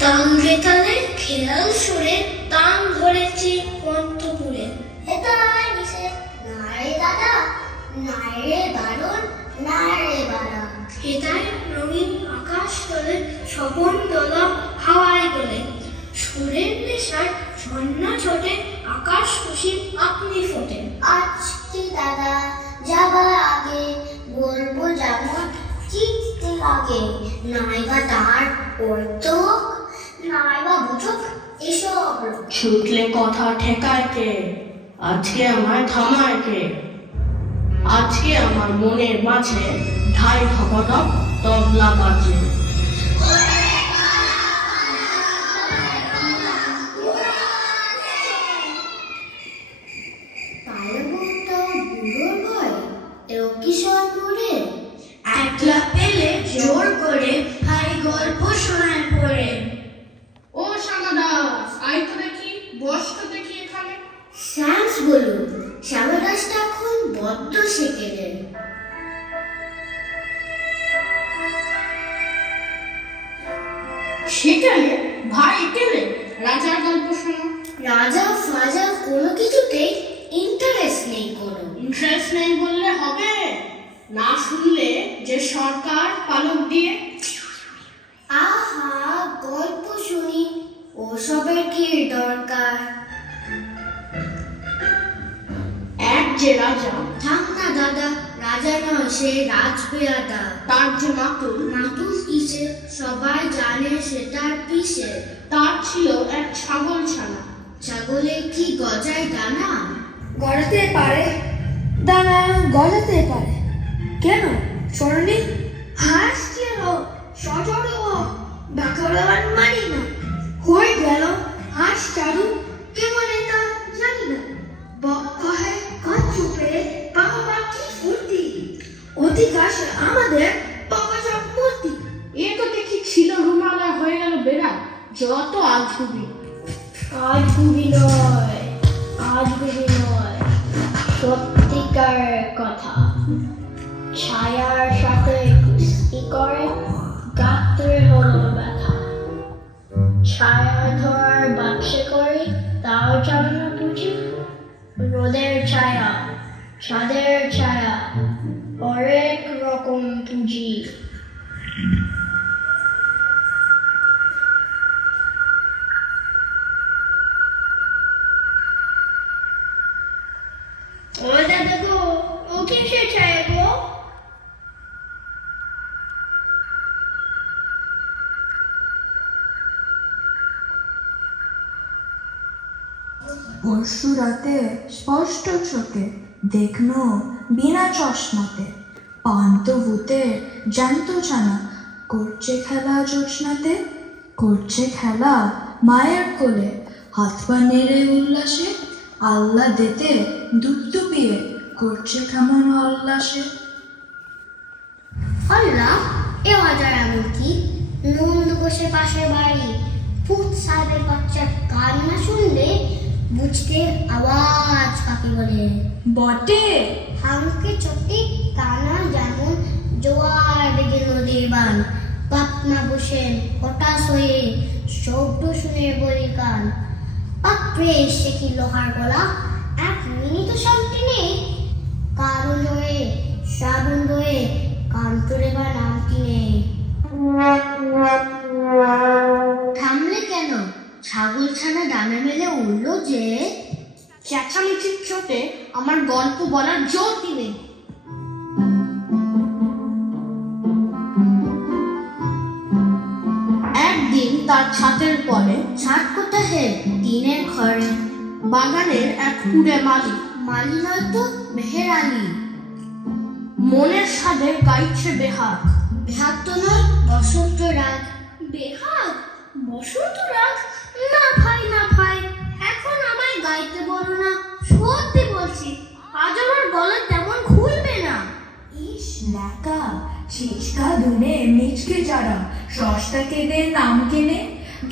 তাল বেতালে খেয়াল সুরে তান ধরেছি পন্তপুরে। হেতায় নিষে নারে দাদা, নারে বারণ, নারে বাড়া। হেতায় রঙিন আকাশ তলে স্বপন দোলা হাওয়ায় দোলে। সুরের নেশায় ঝর্ণা ছোটে আকাশ খুশি আপনি ফোটে। আজকে দাদা যাবার আগে বলবো যেমন চিনতে লাগে। নাইবা তার পৈতক, নাইবা বুঝুক এসব লোক। ছুটলে কথা ঠেকায় কে, আজকে আমায় থামায় কে? আজকে আমার মনের মাঝে ঢাই ঢপঢপ তবলা বাজে। একলা পেলে জোর করে ভাই গল্প শোনায় পড়ে। ও শ্যামাদাস, আই তো দেখি, বস তো দেখি এখানে। স্যান্স বলুন, শ্যামাদাসটা এখন বড্ড সেকেলেন। সেখানে ভাই গেলে রাজার গল্প শোনো। রাজা ফাজা কোনো কিছুতেই ইন্টারেস্ট নেই কোনো। ইন্টারেস্ট নেই বললে হবে, না শুনলে যে সরকার পালক দিয়ে। আহা, গল্প শুনি, ওসবের কি দরকার? এক যে রাজা, থাক না দাদা, রাজা নয় সে রাজপেয়াদা। তার যে মাতুল, মাতুল কিসে সবাই জানে সেটার পিসে। তার ছিল এক ছাগল ছানা। ছাগলে কি গজায় দানা? গড়াতে পারে দানা, গজাতে পারে কেন শোনি? হাঁস কেন সজড় ব্যাকরণ মানি না। হয়ে গেল হাঁস চারু কেমন এটা জানি না। বক কহে কান চুপে বাবা কি ফুর্তি, অধিকাশ আমাদের বাবাসব মূর্তি। এ তো দেখি ছিল রুমালা, হয়ে গেল বেড়া, যত আজগুবি। আজগুবি নয়, আজগুবি নয়, সত্যিকার কথা। ছায়ার সাথে কুস্তি করে গাত্রে হলো ব্যথা। ছায়া ধরার বাক্সে করে তাও চালানো বুঝি। রোদের ছায়া, ছাদের ছায়া, অনেক রকম পুঁজি। ও দাদা গো, ও কিসের ছায়া গো? পরশু রাতে স্পষ্ট চোখে দেখনো বিনা চশমাতে পান্ত ভূতের জ্যান্ত ছানা করছে খেলা জোৎস্নাতে, করছে খেলা মায়ের কোলে, হাত পা নেড়ে উল্লাসে আল্লাহ দেতে দুপদুপিয়ে করছে কেমন উল্লাসে। আল্লাহ, এ হাজার এমন কি নন্দ বসে পাশে বাড়ি। ভূত সাহেবের বাচ্চার কান্না শুনলে বুঝতে আওয়াজ কাকে বলে। বটে হামকে চোখে কানা যেমন জোয়ার বেগে নদীর বান। পাপনা বসেন হঠাৎ হয়ে শব্দ শুনে বলি কান। পাত্রে এসে কি লোহার গলা, এক মিনিট শান্তি নেই। কারণ হয়ে শ্রাবণ হয়ে কান্তরে বা নামটি নেই। থামলে কেন? ছাগল ছানা ডানা মেলে উঠলো যে। চেঁচামেচির চোটে আমার গল্প বলার জোর নেই। একদিন তার ছাদের পরে, ছাদ কোথা হে? টিনের ঘরে। বাগানের এক কুড়ে মালি, মালি নয়তো মেহের আলী। মনের স্বাদে গাইছে বেহাগ। বেহাগ তো নয়, বসন্ত রাগ। বেহাগ বসন্ত রাগ? না ভাই না ভাই, এখন আমায় গাইতে বলো না, সত্যি বলছি আজ আমার গলা তেমন খুলবে না। ইস ন্যাকা ছিচকা দুনে মিচকে যারা সস্তা কেঁদে নাম কেনে,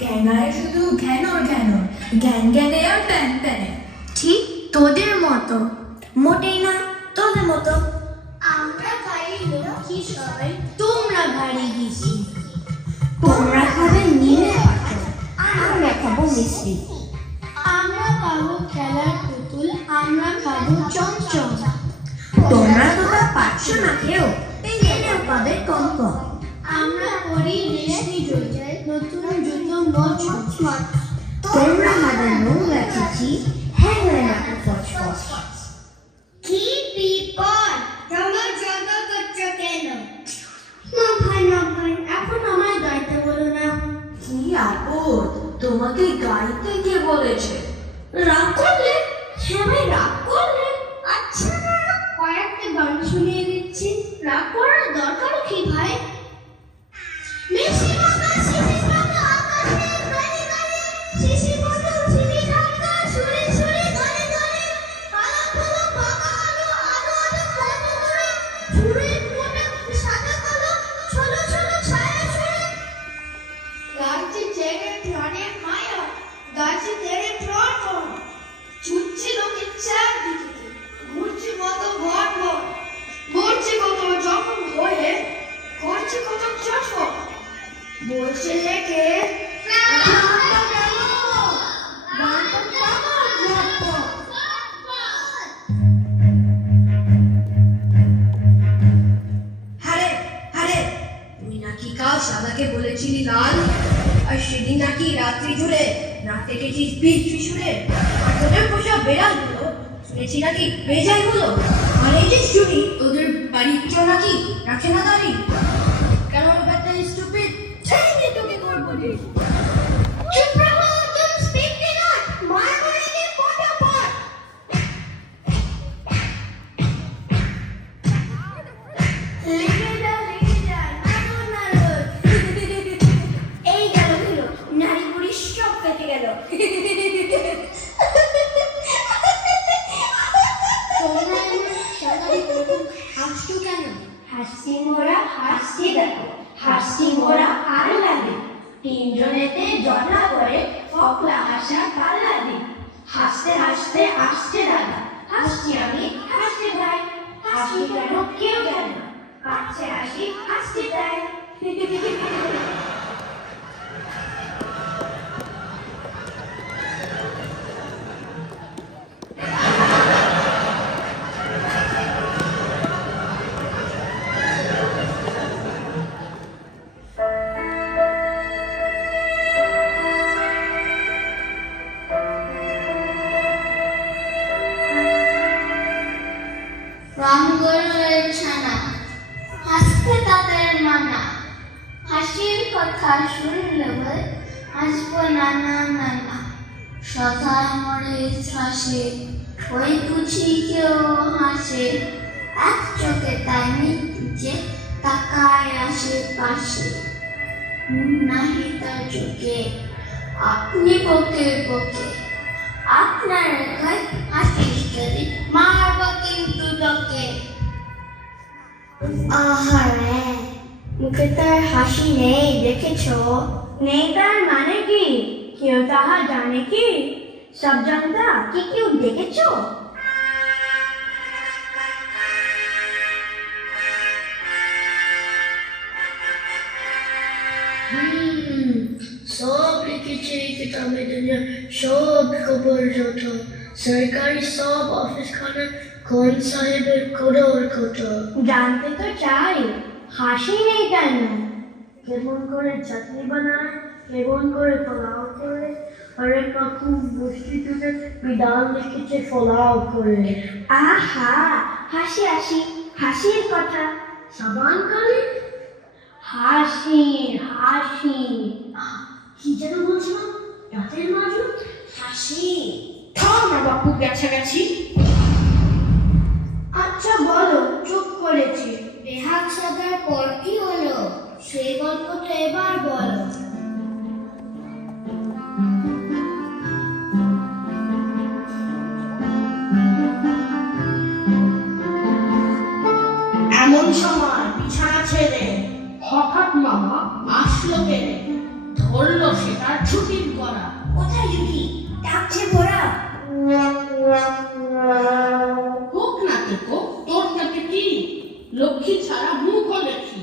জ্ঞানায় শুধু ঘ্যানর ঘ্যানর, জ্ঞান জ্ঞানে আর প্যান প্যানে। ঠিক তোদের মতো, মোটেই না তোদের মতো। আমরা গাই লক্ষ্মী সবাই, তোমরা ভারী গেছি। তোমরা খাবে নিয়ে হাঁটো, মিশ্রি। আমরা পাবো খেলার পুতুল, আমরা খাবো চমচম। তোমরা তো তা পাচ্ছ না কেউ, এনেও পাবে কম কম। আমরা পরি রেশমি জুতো, নতুন জুতো মচমচ। তোমরা মাদার নোংরা চিঠি, হ্যাংলা নাকু ফচফচ। কি বিপদ, তোমরা যত করছো কেন? না ভাই, এখন আমায় গাইতে বলো না। কি আপদ, তোমাকে গাইতে কে বলেছে? রাগ করলে? সবাই রাগ করলে? আচ্ছা না, কয়েকটা গান শুনিয়ে দিচ্ছি। রাগ করার দরকার কি ভাই? মিষ্টি মাখা শিশির মাখা আকাশের গানে গানে, শিশির মতো ঝিলি ঢাকা সুরে সুরে গানে গানে, কালো কালো পাকা আলো আলো আলো কত করে, সুরে মোটা সাদা কালো ছোলো ছোলো ছায়া ছুঁড়ে। গাছে ছেড়ে প্রাণের মায়া, গাছে ছেড়ে প্রাণ প্রাণ, ছুটছে লোকের চারদিকে, ঘুরছে কত ঘর ঘর, ঘুরছে কত যখন হয়ে, করছে কত চটপট, বলছে লেখে হারে হারে, তুই নাকি কাল সাদাকে বলেছিলি লাল, আর সেদিন নাকি রাত্রি জুড়ে রাত দেখেছিস বীজ ত্রিশুরে, আর তোদের পোষা বেড়ালগুলো শুনেছি নাকি বেজাই হলো। আর এই যে শুনি তোদের বাড়ির কেউ নাকি রাখে না দাঁড়ি। কেন ব্যাটা স্টুপিড, চাইনি তোকে করবো রে। চুপ রহো, তুম স্পিক নট, মার মারেंगे फटाफट। লেগে যা, নাড়ো নাড়ো। এই গেল নারী পুরুষ সব কেটে গেল। তোমরা সবাই হাসছো কেন? হাসছি মোরা, হাসছি দেখো, হাসছি মোরা আর লাগে। তিনজনেতে জটলা করে ফকলা হাসা পাল্লা দিই। হাসতে হাসতে আসছে দাদা, হাসছি আমি, হাসতে ভাই। হাসি কেন কেউ জানে না, পাচ্ছে হাসি, হাসতে তাই। রামগড়ের ছানা, হাসতে তাদের মানা। হাসির কথা শুনলে হাসবো নানা নানা। সদায় মরে হাসে, ওই বুঝি কেউ হাসে। এক চোখে তাই নিচে তাকায় আশেপাশে, নাহি তার চোখে আপনি বকে বকে। আপনার একাই হাসিস যদি মারব কিন্তু তোকে। আহারে, মুখে তার হাসি নেই, দেখেছো? নেই তার মানে কি? কেউ তাহা জানে কি? সব জানতা কি কেউ দেখেছো? সব লিখেছে এই কিতাবে দুনিয়া, সব খবর যত। সরকারি সব অফিস খানা, কোন সাহেবের খোঁজর খোঁজ। জানতে তো চাই, হাসি নেই কেন? কেমন করে চাটনি বানায়, কেমন করে পোলাও করে, হরেক রকম বৃষ্টি তুলে বিধান লিখেছে ফলাও করে। আহা, হাসি হাসি, হাসির কথা। সাবান কালি হাসি হাসি, কি যেন বলছিলাম? রাতের মাজুদ হাসি। থামা বাপু, গেছি। আচ্ছা বলো, চুপ করেছি। বেহাগ সাদার পর কি হলো, সেই গল্পটা এবার বলো। এমন সময় বিছানা ছেড়ে হঠাৎ মামা আসলো কেড়ে, ধরলো সেটা ছুটির করা। কোথায় জুটি? ডাকছে ঘোড়া। হোক না তো, তোর তাকে কি লক্ষ্মী ছাড়া মুখ দেখি।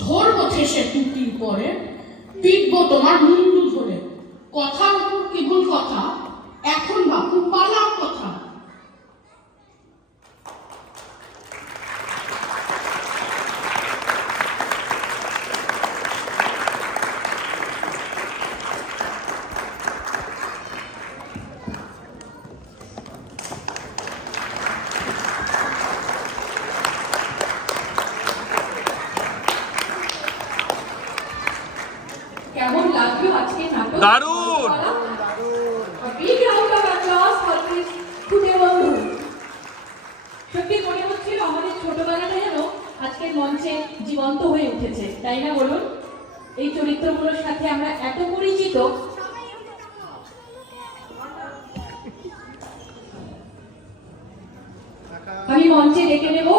ধরবো ঠেসে টুকির পরে, পিটবো তোমার মুন্ডু ধরে। কথার উপর কেবল কথা, এখন বাপু পালার কথা। কেমন লাগলো আজকে নাটক? দারুণ! Big round of applause for this খুদে বন্ধু। সত্যি মনে হচ্ছিল আমাদের ছোটবেলাটা যেন আজকের মঞ্চে জীবন্ত হয়ে উঠেছে, তাই না বলুন? এই চরিত্রগুলোর সাথে আমরা এত পরিচিত। আমি মঞ্চে ডেকে নেব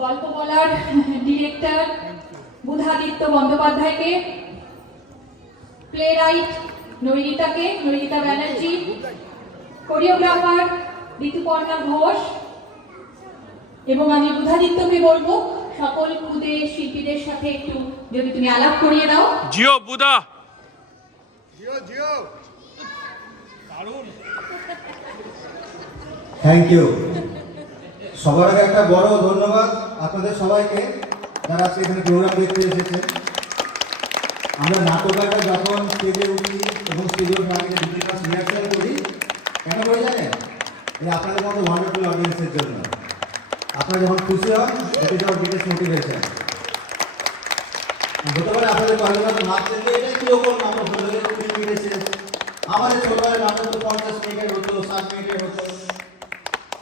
গল্প বলার ডিরেক্টর বুধাদিত্য বন্দ্যোপাধ্যায়কে, প্লেরাইট নৈরিতা ব্যানার্জি, কোরিওগ্রাফার ঋতুপর্ণা ঘোষ, এবং আমি বুধাদিত্যকে বলবো সকল খুদে শিল্পীদের সাথে একটু যদি তুমি আলাপ করিয়ে দাও। জিও বুধা। Thank you. সবার আগে একটা বড় ধন্যবাদ আপনাদের সবাইকে যারা আজকে এখানে প্রোগ্রাম দেখতে এসেছেন। আমরা নাটকটা যখন স্টেজে উঠি এবং স্টেজের আগে দুটি ক্লাস রিহার্সাল করি, কেন করে জানেন? এই আপনাদের মতো ওয়ান্ডারফুল অডিয়েন্সের জন্য। আপনারা যখন খুশি হন, এটি যখন বিশেষ মোটিভেশন হতে পারে। আপনাদের কয়েকজন হয়তো ভাবছেন যে এটা কীরকম নাটক হলো, 20 মিনিটে শেষ। আমাদের ছোটবেলায় নাটক তো 50 মিনিটের হতো, 60 মিনিটের হতো।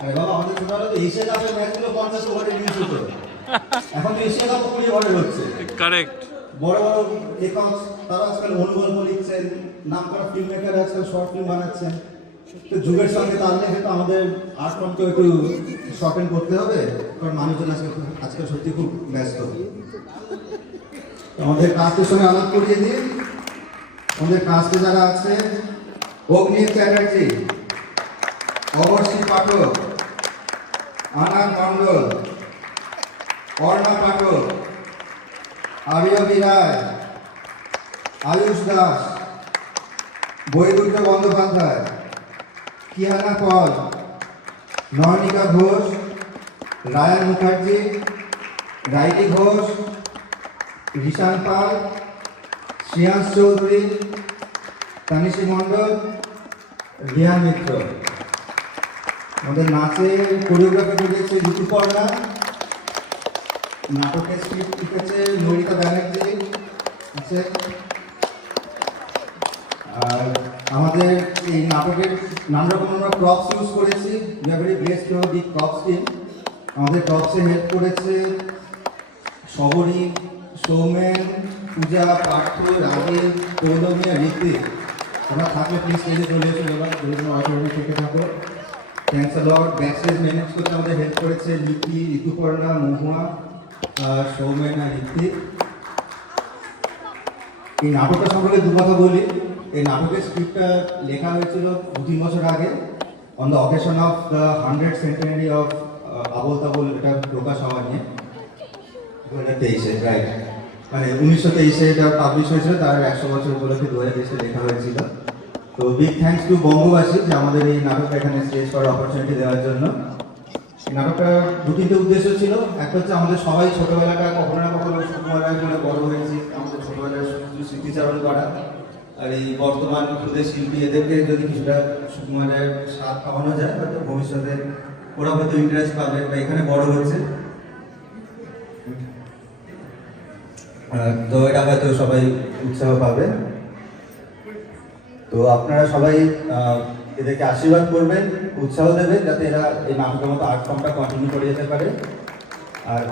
আরে বাবা, আমাদের ছোটবেলায় তো এশিয়া কাপের ম্যাচগুলো 50 ওভারের নিউজ হতো। এখন তো এশিয়া কাপ 20 ওভারের হচ্ছে। কারেক্ট। বড় বড় লেখক তারা আজকাল অনুগল্প লিখছেন, নাম করা ফিল্ম মেকার আজকাল শর্ট ফিল্ম বানাচ্ছেন। তো যুগের সঙ্গে তাল রেখে তো আমাদের আর্ট ফর্মকে একটু শর্টেন করতে হবে, কারণ মানুষজন আজকাল সত্যি খুব ব্যস্ত। আমাদের কাস্টের সঙ্গে আলাপ করিয়ে দিন। আমাদের কাস্টে যারা আছে: অগ্নিক চ্যাটার্জি, অবর্ষী পাঠক, আনার মণ্ডল, অর্ণা পাঠক, আর্যবী রায়, আয়ুষ দাস, বৈকুণ্ঠ বন্দ্যোপাধ্যায়, কিহানা পল, নয়নিকা ঘোষ, রায়ান মুখার্জি, রাইটি ঘোষ, ঋষান পাল, শ্রেয়াংশ চৌধুরী, তানিশী মণ্ডল, রিহান মিত্র। আমাদের নাচে কোরিওগ্রাফি করেছে ঋতুপর্ণা, নাটকের স্ক্রিপ্ট লিখেছে নৈরিতা ব্যানার্জি আছে। আর আমাদের এই নাটকের নানা রকম আমরা প্রপস ইউজ করেছি। We are very blessed to have big props team. আমাদের প্রপসে হেল্প করেছে শবরী, সৌমেন, পূজা, পার্থ, রাগিল, পৌলমিয়া, ঋত্বিক। আমরা থাকলে প্লিজ স্টেজে চলে এসে এবার অডিটোরিয়ামে থেকে থাকো। Thanks a lot. Backstage manage করতে আমাদের হেল্প করেছে লিপি, ঋতুপর্ণা, মহুয়া, সৌমেন আর ঋত্বিক। এই নাটকটা সম্পর্কে দু কথা বলি। এই নাটকের স্ক্রিপ্টটা লেখা হয়েছিল 2-3 বছর আগে, on the occasion of the 100th centenary of Abol Tabol, এটা প্রকাশ হওয়া নিয়ে 2023-এ, রাইট, মানে 1923-এ এটা পাবলিশ হয়েছিল, তার 100 বছর উপলক্ষে 2023-এ লেখা হয়েছিল। তো বিগ থ্যাঙ্কস টু বঙ্গবাসী যে আমাদের এই নাটকটা এখানে স্টেজ করার অপরচুনিটি দেওয়ার জন্য। এই নাটকটা 2-3টে উদ্দেশ্য ছিল। একটা হচ্ছে আমাদের সবাই ছোটবেলাটা কখনো না কখনো সুকুমারায় বলে বড় হয়েছি, আমাদের ছোটবেলার স্মৃতিচারণ করা। আর এই বর্তমান খুদে শিল্পী এদেরকে যদি কিছুটা সুকুমারের স্বাদ খাওয়ানো যায়, হয়তো ভবিষ্যতে ওরা হয়তো ইন্টারেস্ট পাবে বা এখানে বড় হচ্ছে। তো এটা হয়তো সবাই উৎসাহ পাবে। তো আপনারা সবাই এদেরকে আশীর্বাদ করবেন, উৎসাহ দেবেন, যাতে এরা এই নাটকের মতো আর্ট ফর্মটা কন্টিনিউ করে যেতে পারে।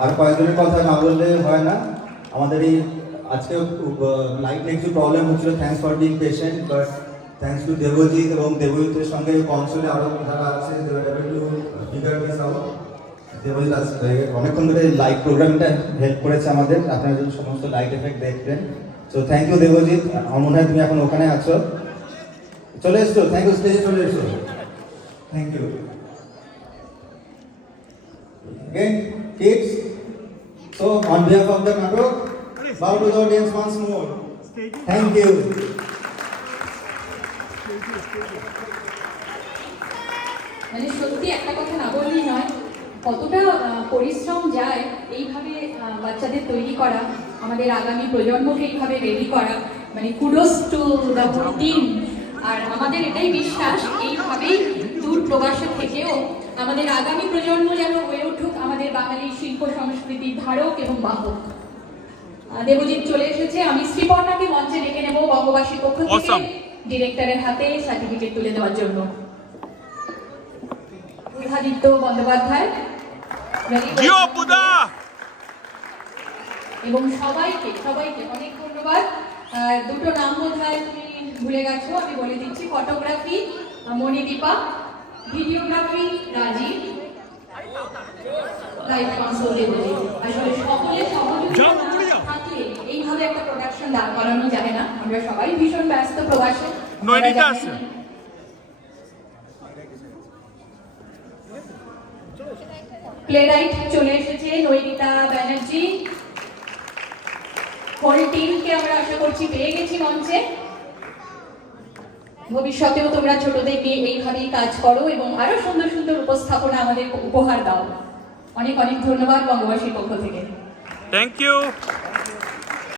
আর কয়েকজনের কথা না বললে হয় না। আমাদের এই আজকে লাইটে একটু প্রবলেম হচ্ছিল, thanks for being patient, but thanks to Debjit এবং দেবজিতের সঙ্গে কনসোলে আরও যারা আছে দেবজিৎ অনেকক্ষণ ধরে লাইট প্রোগ্রামটা হেল্প করেছে আমাদের, আপনারা যদি সমস্ত লাইট এফেক্ট দেখবেন। So thank you Debjit. আমার মনে হয় তুমি এখন ওখানে আছো, চলে এসছো। থ্যাংক ইউ, স্টেজে চলে এসো। Thank you. Again, kids. So on behalf of the Natok, bow to the audience once more. Thank you. মানে সত্যি একটা কথা না বললেই নয়, কতটা পরিশ্রম যায় এইভাবে বাচ্চাদের তৈরি করা, আমাদের আগামী প্রজন্মকে এইভাবে রেডি করা। মানে kudos to the whole team. আর আমাদের এটাই বিশ্বাস, এইভাবেই দূর প্রবাসে থেকেও আমাদের আগামী প্রজন্ম যেন হয়ে উঠুক আমাদের বাঙালি শিল্প সংস্কৃতির ধারক এবং বাহক। দেবজিৎ চলে এসেছে, আমি শ্রীপর্ণাকে মঞ্চে ডেকে নেব বঙ্গবাসীর পক্ষ থেকে ডিরেক্টরের হাতে সার্টিফিকেট তুলে দেওয়ার জন্য। বুধাদিত্য বন্দ্যোপাধ্যায় এবং সবাইকে অনেক ধন্যবাদ। দুটো নাম বোধহয় তুমি ভুলে গেছো, আমি বলে দিচ্ছি। Photography Monidipa, videography Rajib, live console Debjit. আসলে সকলে সহযোগিতা থাকলে এইভাবে একটা প্রোডাকশন দাঁড় করানো যায় না। আমরা সবাই ভীষণ ব্যস্ত প্রবাসে। প্লেরাইট চলে এসেছে নৈনিতা ব্যানার্জি। হোল টিমকে আমরা আশা করছি পেয়ে গেছি মঞ্চে। ভবিষ্যতেও তোমরা ছোটদের নিয়ে এইভাবেই কাজ করো এবং আরো সুন্দর সুন্দর উপস্থাপনা আমাদের উপহার দাও। অনেক অনেক ধন্যবাদ বঙ্গবাসীর পক্ষ থেকে। Thank you.